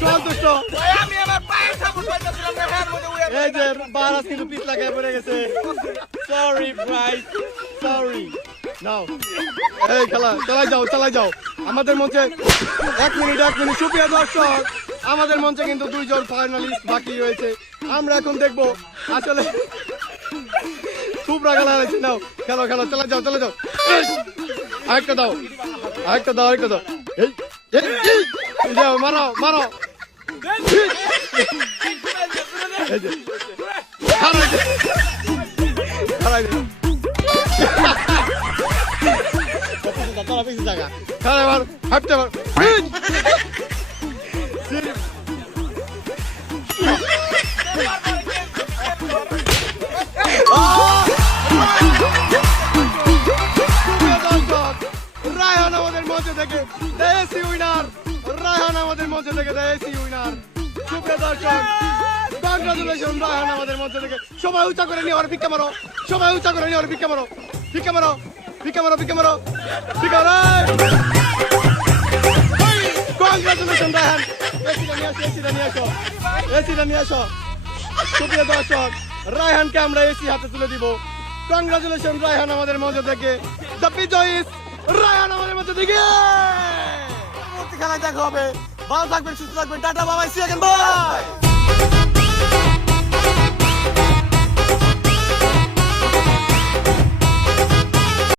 সন্তুষ্ট এই যে বারাস কিন্তু পিছ লাগায় পড়ে গেছে সরি ব্রাইট সরি নাও এই খেলা চালাই যাও আমাদের মঞ্চে 1 মিনিট সুপ্রিয় দর্শক আমাদের মঞ্চে কিন্তু 2 জন ফাইনালিস্ট বাকি রয়েছে আমরা এখন দেখবো আসলে খুব রাগা লাগছে নাও খেলো চালাই যাও আরেকটা দাও এই যাও মারো এই যে খারাই দে হাঁটতে পার রায়হান আমাদের মঞ্চে থেকে দেশি উইনার সুপ্রিয় দর্শক কংগ্রাচুলেশন রায়হান আমাদের মঞ্চে থেকে সবাই উঁচা করে নিয়ে ভিক্ষা মারো কংগ্রাচুলেশন রায়হান এসিটা নিয়ে আসো সুপ্রিয় দর্শক রায়হানকে আমরা এসি হাতে তুলে দিব কংগ্রাচুলেশন রায়হান আমাদের মঞ্চে থেকে দ্য বিজয়ী রায়হান আমাদের মধ্যে থেকে খেলায় দেখা হবে ভালো থাকবেন সুস্থ থাকবেন টাটা বাবাই সি অ্যাগেন বাই